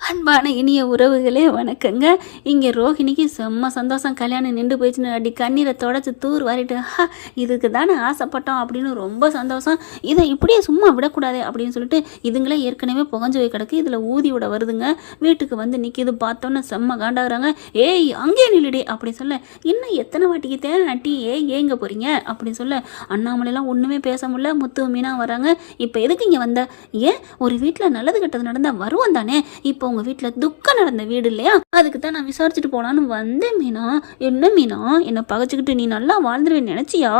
அன்பான இனிய உறவுகளே வணக்கங்க. இங்கே ரோஹிணிக்கு செம்ம சந்தோஷம். கல்யாணம் நின்று போயிடுச்சுன்னு அடி கண்ணீரை தொடச்சி தூர் வாரிட்டு இதுக்கு தானே ஆசைப்பட்டோம் அப்படின்னு ரொம்ப சந்தோஷம். இதை இப்படியே சும்மா விடக்கூடாது அப்படின்னு சொல்லிட்டு இதுங்களே ஏற்கனவே புகஞ்சு போய் கிடக்கு. இதில் ஊதி விட வருதுங்க. வீட்டுக்கு வந்து நிற்கிது. பார்த்தோன்னே செம்ம காண்டாகிறாங்க. ஏய் அங்கேயே நில்லுடி அப்படின்னு சொல்ல, இன்னும் எத்தனை வாட்டிக்கு தேன் ஆட்டி ஏங்க போகிறீங்க அப்படின்னு சொல்ல, அண்ணாமலையெல்லாம் ஒன்றுமே பேச முடியல. முத்து மீனா வராங்க. இப்போ எதுக்கு இங்கே வந்த? ஏன் ஒரு வீட்டில் நல்லது கெட்டது நடந்தால் வருவோம் தானே. இப்போ உங்கள் வீட்டில் துக்கம் நடந்த வீடு இல்லையா, அதுக்கு தான் நான் விசாரிச்சுட்டு போனான்னு வந்தேன் மீனா. என்ன மீனா, என்னை பகைச்சிக்கிட்டு நீ நல்லா வாழ்ந்துருவேன்னு நினச்சியா?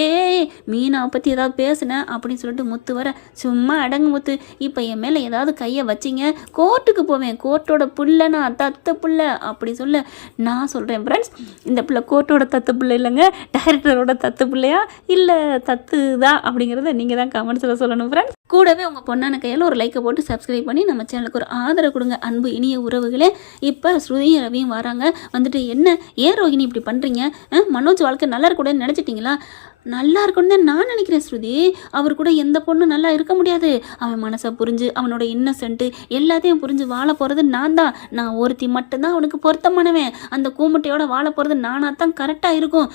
ஏய் மீனா பற்றி ஏதாவது பேசுனேன் அப்படின்னு சொல்லிட்டு முத்து வர, சும்மா அடங்கு முத்து, இப்போ என் மேலே ஏதாவது கையை வச்சிங்க கோர்ட்டுக்கு போவேன். கோர்ட்டோட புள்ளனா தத்து புள்ள அப்படி சொல்ல, நான் சொல்கிறேன் ஃப்ரெண்ட்ஸ், இந்த பிள்ளை கோர்ட்டோட தத்து பிள்ளை இல்லைங்க, டைரக்டரோட தத்து பிள்ளையா இல்லை தத்து தான் அப்படிங்கிறத நீங்கள் தான் கமெண்ட்ஸில் சொல்லணும் ஃப்ரெண்ட்ஸ். கூடவே உங்கள் பொண்ணான கையில் ஒரு லைக்கை போட்டு சப்ஸ்கிரைப் பண்ணி நம்ம சேனலுக்கு ஒரு ஆதரவு கொடுங்க. அன்பு இனிய உறவுகளே, இப்போ ஸ்ருதியும் ரவியும் வராங்க. வந்துட்டு என்ன ஏன் ரோஹிணி இப்படி பண்ணுறீங்க? மனோஜ் வாழ்க்கை நல்லா இருக்கக்கூடாதுன்னு நினச்சிட்டிங்களா? நல்லா இருக்கணும்னு தான் நான் நினைக்கிறேன் ஸ்ருதி. அவர் கூட எந்த பொண்ணும் நல்லா இருக்க முடியாது. அவன் மனசை புரிஞ்சு அவனோட இன்னசென்ட்டு எல்லாத்தையும் புரிஞ்சு வாழ போகிறது நான் தான். நான் ஒருத்தி மட்டும்தான் அவனுக்கு பொருத்தமானவன். அந்த கூமுட்டையோட வாழ போகிறது நானாக தான் கரெக்டாக இருக்கும்.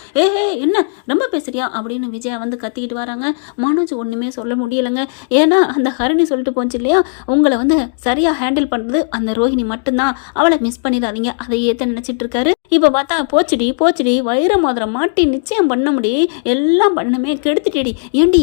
என்ன ரொம்ப பேசுறியா அப்படின்னு விஜயா வந்து கத்திக்கிட்டு வராங்க. மனோஜ் ஒன்றுமே சொல்ல முடியலைங்க. ஏன்னா அந்த ஹரிணி சொல்லிட்டு போச்சு இல்லையா, உங்களை வந்து சரியாக ஹேண்டில் பண்ணுறது அந்த ரோஹிணி மட்டும்தான். அவளை மிஸ் பண்ணிடாதீங்க, அதை ஏற்ற நினச்சிட்டு இருக்காரு. இப்போ பார்த்தா போச்சுடி வைர மோதிரம் மாட்டி நிச்சயம் பண்ண முடியும், எல்லாம் பண்ணுமே கெடுத்துட்டேடி. ஏண்டி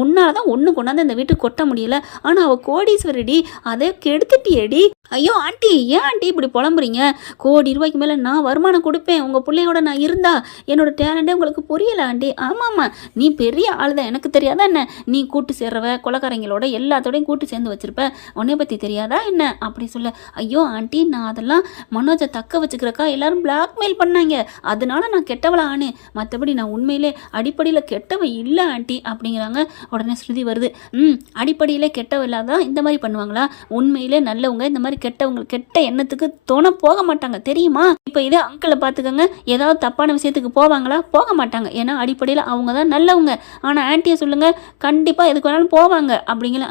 உன்னால தான் ஒன்று கொண்டாந்து இந்த வீட்டுக்கு கொட்ட முடியல, ஆனால் அவள் கோடீஸ்வரடி, அதை கெடுத்துட்டியேடி. ஐயோ ஆண்டி, ஏன் ஆண்டி இப்படி புலம்புறீங்க? கோடி ரூபாய்க்கு மேலே நான் வருமானம் கொடுப்பேன் உங்கள் பிள்ளையோட நான் இருந்தா. என்னோட டேலண்டே உங்களுக்கு புரியலை ஆண்டி. ஆமாம்மா, நீ பெரிய ஆள் தான், எனக்கு தெரியாதா என்ன? நீ கூட்டு சேர்றவ கொலக்காரங்களோட எல்லாத்தோடையும் கூட்டு சேர்ந்து வச்சிருப்ப, உன்னை பற்றி தெரியாதா என்ன அப்படி சொல்ல. ஐயோ ஆண்டி, நான் அதெல்லாம் மனோஜை தக்க வச்சுக்கிறக்கா எல்லாரும் பிளாக்மெயில் பண்ணாங்க, அதனால நான் கெட்டவளா ஆனேன். மற்றபடி நான் உண்மையிலே அடிப்படையில் கெட்டவ இல்லை ஆண்டி அப்படிங்கிறாங்க. உடனே ஸ்ருதி வருது. அடிப்படையிலே கெட்டவ இல்லாதான் இந்த மாதிரி பண்ணுவாங்களா? உண்மையிலே நல்லவங்க இந்த மாதிரி கெட்டவங்க கெட்ட எண்ணத்துக்கு தோண போக மாட்டாங்க தெரியுமா? இப்போ இதே அங்கிளை பார்த்துக்கோங்க, ஏதாவது தப்பான விஷயத்துக்கு போவாங்களா? போக மாட்டாங்க. ஏன்னா அடிப்படையில் அவங்க தான் நல்லவங்க. ஆனால் ஆன்ட்டியை சொல்லுங்க, கண்டிப்பாக எதுக்கு வேணாலும் போவாங்க அப்படிங்களா?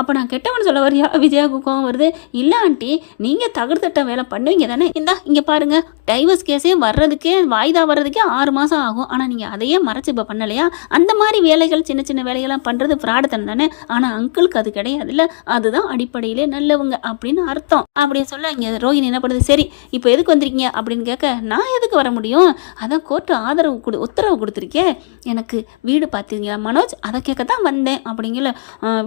அப்போ நான் கெட்டவன் சொல்ல வரியா? விஜயாவுக்கு கோவம் வருது. இல்லை ஆண்டி, நீங்கள் தகுதிட்ட வேலை பண்ணுவீங்க தானே. இங்கே பாருங்க, டைவர்ஸ் கேஸே வர்றதுக்கே வாய்தா வர்றதுக்கே 6 மாதம் ஆகும். ஆனால் நீங்கள் அதையே மறைச்சு இப்போ பண்ணலையா? அந்த மாதிரி வேலைகள் சின்ன சின்ன வேலைகள்லாம் பண்ணுறது ஃப்ராடுத்தனம் தானே. ஆனால் அங்கிளுக்கு அது கிடையாது இல்லை, அதுதான் அடிப்படையிலே நல்லவங்க அப்படின்னு அர்த்தம் அப்படின்னு சொல்ல, இங்கே ரோஹிணி என்ன பண்ணுது, சரி இப்போ எதுக்கு வந்திருக்கீங்க அப்படின்னு கேட்க, நான் எதுக்கு வர முடியும், அதான் கோர்ட்டு உத்தரவு கொடுத்துருக்கேன், எனக்கு வீடு பார்த்துருக்கீங்களா மனோஜ், அதை கேட்க தான் வந்தேன் அப்படிங்கல.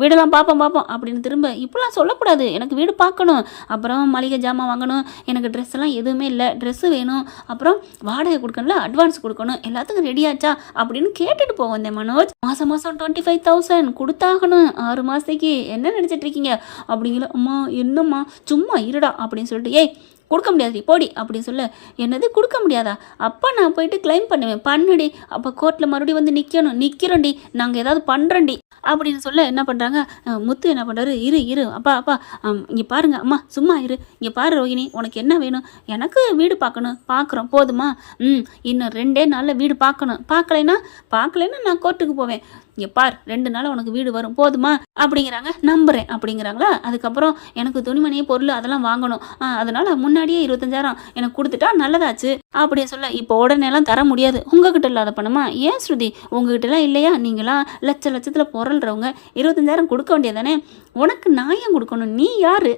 வீடெல்லாம் பார்ப்போம் அப்படின்னு திரும்ப, இப்படிலாம் சொல்லக்கூடாது, எனக்கு வீடு பார்க்கணும், அப்புறம் மளிகை ஜாமான் வாங்கணும், எனக்கு ட்ரெஸ் எல்லாம் எதுவுமே இல்லை, ட்ரெஸ்ஸு வேணும், அப்புறம் வாடகை கொடுக்கணும்ல, அட்வான்ஸ் கொடுக்கணும், எல்லாத்துக்கும் ரெடியாச்சா அப்படின்னு கேட்டுட்டு போக வந்தேன் மனோஜ். மாதம் 25,000 கொடுத்தாகணும் 6 மாதத்துக்கு, என்ன நினச்சிட்டு இருக்கீங்க அப்படிங்கல. அம்மா என்னம்மா சும்மா இருடா அப்படின்னு சொல்லிட்டு, ஏய் கொடுக்க முடியாது போடி அப்படின்னு சொல்ல, என்னது கொடுக்க முடியாதா? அப்போ நான் போயிட்டு கிளைம் பண்ணுடி, அப்போ கோர்ட்டில் மறுபடியும் வந்து நிற்கிறோண்டி, நாங்கள் ஏதாவது பண்ணுறோண்டி அப்படின்னு சொல்ல, என்ன பண்ணுறாங்க முத்து என்ன பண்ணுறாரு, இரு அப்பா இங்கே பாருங்க அம்மா, சும்மா இரு, இங்கே பாரு ரோஹிணி, உனக்கு என்ன வேணும்? எனக்கு வீடு பார்க்குறோம் போதுமா? இன்னும் 2 நாளில் வீடு பார்க்கலைன்னா நான் கோர்ட்டுக்கு போவேன். இங்கே பார் 2 நாள் உனக்கு வீடு வரும் போதுமா அப்படிங்கிறாங்க. நம்புகிறேன் அப்படிங்கிறாங்களா. அதுக்கப்புறம் எனக்கு துணிமணி பொருள் அதெல்லாம் வாங்கணும், அதனால் முன்னாடியே 25,000 எனக்கு கொடுத்துட்டா நல்லதாச்சு அப்படின்னு சொல்ல, இப்போ உடனேலாம் தர முடியாது, உங்ககிட்ட இல்லாத பணமா? ஏன் ஸ்ருதி, உங்ககிட்டலாம் இல்லையா? நீங்களாம் லட்சத்தில் பொருள்றவங்க, 25,000 கொடுக்க வேண்டியதானே. உனக்கு நான் ஏன் கொடுக்கணும்? நீ யார்?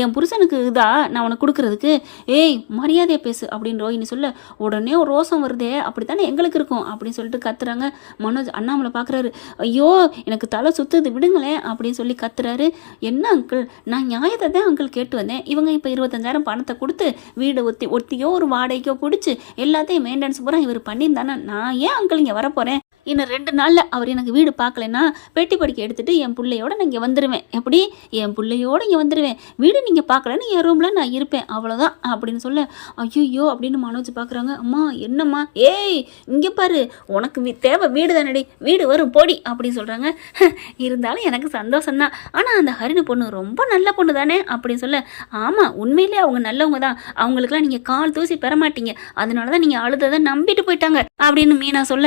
என் புருஷனுக்கு இதா நான் உனக்கு கொடுக்குறதுக்கு? ஏய் மரியாதையை பேசு அப்படின்னு ரோஹிணி சொல்ல, உடனே ஒரு ரோசம் வருதே, அப்படி தானே எங்களுக்கு இருக்கும் அப்படின்னு சொல்லிட்டு கத்துறாங்க. மனோஜ் அண்ணாமலை பார்க்குறாரு. ஐயோ எனக்கு தலை சுற்றுது விடுங்களேன் அப்படின்னு சொல்லி கத்துறாரு. என்ன அங்கிள், நான் நியாயத்தை தான் அங்கிள் கேட்டு வந்தேன். இவங்க இப்போ 25,000 பணத்தை கொடுத்து வீடை ஒத்தியோ ஒரு வாடகைக்கோ பிடிச்சி எல்லாத்தையும் மெயின்டெனன்ஸ் பூரா இவர் பண்ணியிருந்தானே, நான் ஏன் அங்கிள் இங்கே வரப்போகிறேன்? இன்னும் 2 நாளில் அவர் எனக்கு வீடு பார்க்கலன்னா பெட்டி படிக்க எடுத்துகிட்டு என் பிள்ளையோட நான் இங்கே வந்துடுவேன். எப்படி? என் பிள்ளையோடு இங்கே வந்துடுவேன். வீடு நீங்கள் பார்க்கலன்னு என் ரூமில் நான் இருப்பேன், அவ்வளோதான் அப்படின்னு சொல்ல, ஐயோ அப்படின்னு மனோஜ் பார்க்குறாங்க. அம்மா என்னம்மா, ஏய் இங்கே பாரு, உனக்கு தேவை வீடு தானடி, வீடு வரும் போடி அப்படின்னு சொல்கிறாங்க. இருந்தாலும் எனக்கு சந்தோஷம்தான், ஆனால் அந்த ஹரிணி பொண்ணு ரொம்ப நல்ல பொண்ணு தானே அப்படின்னு சொல்ல, ஆமாம் உண்மையிலே அவங்க நல்லவங்க தான், அவங்களுக்குலாம் நீங்கள் கால் தூசி பெற மாட்டீங்க, அதனால தான் நீங்கள் அழுததை நம்பிட்டு போயிட்டாங்க. அப்படின்னு மீனா சொல்ல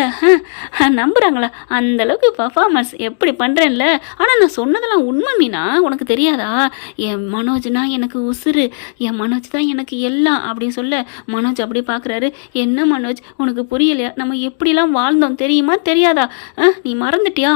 நம்புறாங்களா? அந்த அளவுக்கு பர்ஃபார்மன்ஸ் எப்படி பண்ணுறேன்ல. ஆனால் நான் சொன்னதெல்லாம் உண்மை மீனா, உனக்கு தெரியாதா? என் மனோஜ்னா எனக்கு உசுரு, என் மனோஜ் தான் எனக்கு எல்லாம் அப்படின்னு சொல்ல மனோஜ் அப்படி பார்க்குறாரு. என்ன மனோஜ் உனக்கு புரியலையா? நம்ம எப்படிலாம் வாழ்ந்தோம் தெரியுமா தெரியாதா? நீ மறந்துட்டியா?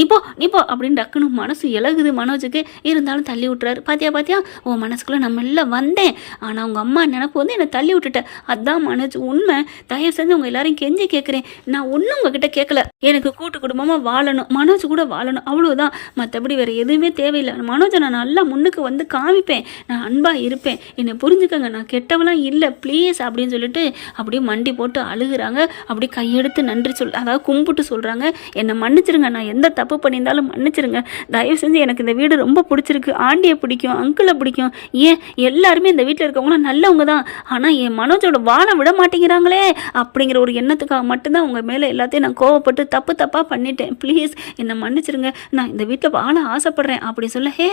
நீ போ அப்படின்னு டக்குன்னு மனசு இலகுது மனோஜுக்கு. இருந்தாலும் தள்ளி விட்டுறாரு. பாத்தியா உன் மனசுக்குள்ளே நம்ம எல்லாம் வந்தேன், ஆனால் உங்கள் அம்மா நினப்பு வந்து என்னை தள்ளி விட்டுட்டேன். அதான் மனோஜ் உண்மை. தயவு செஞ்சு உங்கள் எல்லாரையும் கெஞ்சி கேட்குறேன். நான் ஒன்றும் உங்ககிட்ட கேட்கல. எனக்கு கூட்டு குடும்பமாக வாழணும், மனோஜ் கூட வாழணும், அவ்வளோதான். மற்றபடி வேறு எதுவுமே தேவையில்லை. மனோஜை நான் நல்லா முன்னுக்கு வந்து காமிப்பேன், நான் அன்பாக இருப்பேன், என்னை புரிஞ்சுக்கங்க, நான் கெட்டவெல்லாம் இல்லை ப்ளீஸ் அப்படின்னு சொல்லிட்டு அப்படியே மண்டி போட்டு அழுகுறாங்க. அப்படியே கையெடுத்து நன்றி அதாவது கும்பிட்டு சொல்கிறாங்க, என்னை மன்னிச்சிருங்க, நான் எந்த தப்பு பண்ணியிருந்தாலும் மன்னிச்சிருங்க. தயவு செஞ்சு எனக்கு இந்த வீடு ரொம்ப பிடிச்சிருக்கு, ஆண்டியை பிடிக்கும், அங்கிளை பிடிக்கும், ஏன் எல்லாருமே இந்த வீட்டில் இருக்கவங்களாம் நல்லவங்க தான். ஆனால் என் மனோஜோட வாழ விட மாட்டேங்கிறாங்களே அப்படிங்கிற ஒரு எண்ணத்துக்காக மட்டும்தான் உங்கள் மேலே எல்லாத்தையும் நான் கோவப்பட்டு தப்பாக பண்ணிட்டேன். ப்ளீஸ் என்னை மன்னிச்சிருங்க, நான் இந்த வீட்டில் வாழ ஆசைப்பட்றேன் அப்படி சொல்ல, ஹே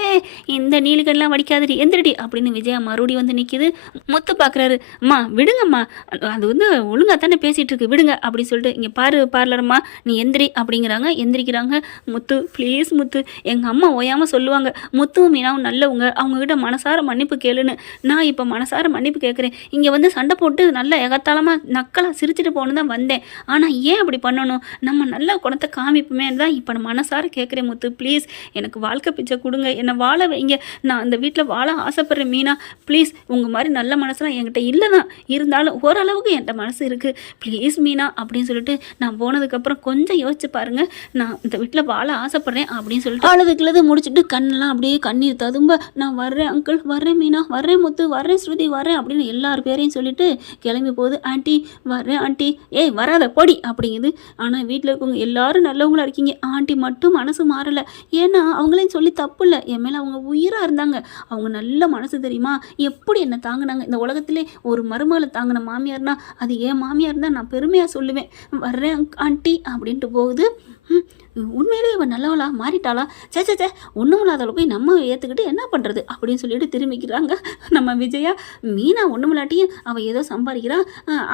இந்த நீலிகள்லாம் வடிக்காதடி எந்திரடி அப்படின்னு விஜயா மறுபடியும் வந்து நிற்கிது. முத்து பார்க்குறாரு. அம்மா விடுங்கம்மா, அது வந்து ஒழுங்காக தானே பேசிகிட்டு இருக்கு, விடுங்க அப்படி சொல்லிட்டு, இங்கே பார்லரம்மா நீ எந்திரி அப்படிங்கிறாங்க. எந்திரிக்கிறாங்க. முத்து ப்ளீஸ் முத்து, எங்கள் அம்மா ஓயாமல் சொல்லுவாங்க முத்துவும் மீனாவும் நல்லவங்க, அவங்கக்கிட்ட மனசார மன்னிப்பு கேளுன்னு. நான் இப்போ மனசார மன்னிப்பு கேட்குறேன். இங்கே வந்து சண்டை போட்டு நல்லா எகத்தாளமாக நக்கலாக சிரிச்சிட்டு போகணும் தான் வந்தேன். ஆனால் ஏன் அப்படி பண்ணணும்? நம்ம நல்ல குணத்தை காமிப்புமே தான் இப்போ நான் மனசார கேட்குறேன் முத்து, ப்ளீஸ் எனக்கு வாழ்க்கை பிச்சை கொடுங்க, என்னை வாழ வைங்க, நான் அந்த வீட்டில் வாழ ஆசைப்பட்றேன் மீனா, ப்ளீஸ். உங்கள் மாதிரி நல்ல மனசுலாம் என்கிட்ட இல்லை தான், இருந்தாலும் ஓரளவுக்கு என்கிட்ட மனசு இருக்குது, ப்ளீஸ் மீனா அப்படின்னு சொல்லிட்டு, நான் போனதுக்கப்புறம் கொஞ்சம் யோசிச்சு பாருங்கள், நான் இந்த வீட்டில் வாழ ஆசைப்பட்றேன் அப்படின்னு சொல்லிட்டு அழுதுக்குள்ளது முடிச்சுட்டு கண்ணெல்லாம் அப்படியே கண்ணீர் ததும்ப, நான் வர்றேன் அங்கிள், வர்றேன் மீனா, வர்றேன் முத்து, வர்றேன் ஸ்ருதி, வர்றேன் அப்படின்னு எல்லார் பேரையும் சொல்லிட்டு கிளம்பி போகுது. ஆண்டி வர்றேன் ஆண்டி, ஏய் வராத பொடி அப்படிங்குது. ஆனால் வீட்டில் இருக்கவங்க எல்லாரும் நல்லவங்களா இருக்கீங்க, ஆண்டி மட்டும் மனசு மாறலை. ஏன்னா அவங்களையும் சொல்லி தப்பு இல்லை, என் மேலே அவங்க உயிராக இருந்தாங்க, அவங்க நல்ல மனசு தெரியுமா, எப்படி என்னை தாங்கினாங்க. இந்த உலகத்திலே ஒரு மருமகளை தாங்கின மாமியார்னா அது என் மாமியார் தான் நான் பெருமையாக சொல்லுவேன். வர்றேன் ஆண்டி அப்படின்ட்டு போகுது. உண்மையிலே இவன் நல்லவளா மாறிட்டாளா? சே ஒன்றும் இல்லாதவளை போய் நம்ம ஏற்றுக்கிட்டு என்ன பண்ணுறது அப்படின்னு சொல்லிட்டு திரும்பிக்கிறாங்க நம்ம விஜயா. மீனா ஒன்றும் இல்லாட்டியும் அவள் ஏதோ சம்பாதிக்கிறா,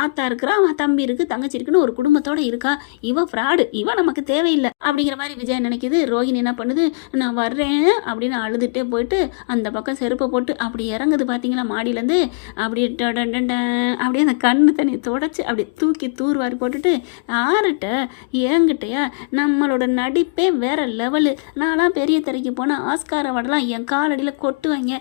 ஆத்தா இருக்கிறா, தம்பி இருக்குது, தங்கச்சி இருக்குன்னு ஒரு குடும்பத்தோடு இருக்கா. இவன் ஃப்ராடு, இவன் நமக்கு தேவையில்லை அப்படிங்கிற மாதிரி விஜயா நினைக்கிது. ரோஹிணி என்ன பண்ணுது, நான் வர்றேன் அப்படின்னு அழுதுகிட்டே போயிட்டு அந்த பக்கம் செருப்பை போட்டு அப்படி இறங்குது. பார்த்தீங்களா மாடியிலேருந்து அப்படியே அப்படியே அந்த கண்ணு தண்ணி தொடச்சி அப்படி தூக்கி தூர்வாரி போட்டுட்டு, ஆறுட்ட ஏங்கிட்டையா நம்மளோட நடிப்பே வேற லெவலு. நான்லாம் பெரிய திரைக்கு போனால் ஆஸ்கார் அவார்டெலாம் என் காலடியில் கொட்டுவாங்க,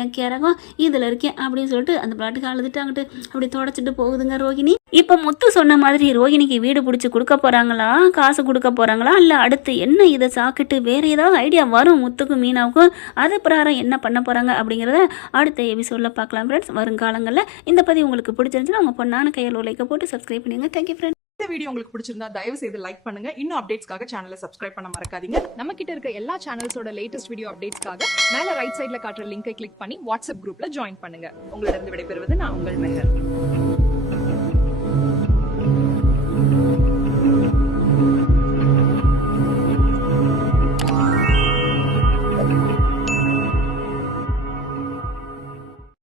என் கிறகம் இதில் இருக்கேன் அப்படின்னு சொல்லிட்டு அந்த பாட்டுக்கு அழுதுட்டாங்கிட்டு அப்படி தொடச்சிட்டு போகுதுங்க ரோஹிணி. இப்போ முத்து சொன்ன மாதிரி ரோஹிணிக்கு வீடு பிடிச்சி கொடுக்க போகிறாங்களா, காசு கொடுக்க போகிறாங்களா, இல்லை அடுத்து என்ன இதை சாக்கிட்டு வேறு ஏதாவது ஐடியா வரும் முத்துக்கும் மீனாவுக்கும், அது பிரகாரம் என்ன பண்ண போகிறாங்க அப்படிங்கிறத அடுத்த எபிசோடில் பார்க்கலாம் ஃப்ரெண்ட்ஸ். வருங்காலங்களில் இந்த பதிவு உங்களுக்கு பிடிச்சிருந்துச்சுன்னா உங்கள் பொண்ணான கையில் லைக்கை போட்டு சப்ஸ்கிரைப் பண்ணுங்க. Thank you friends. இந்த வீடியோ உங்களுக்கு பிடிச்சிருந்தா தயவு செய்து லைக் பண்ணுங்க. இன்னும் அப்டேட்ஸ்க்காக சேனலை சப்ஸ்கிரைப் பண்ண மறக்காதீங்க. நம்ம கிட்ட இருக்க எல்லா சேனல்ஸோட லேட்டஸ்ட் வீடியோ அப்டேட்ஸ்க்காக மேல ரைட் சைடுல காட்டுற லிங்கை கிளிக் பண்ணி வாட்ஸ்அப் குரூப்ல ஜாயின் பண்ணுங்க. உங்களிடம் விடைபெறுவது நான் உங்கள் மெஹர்.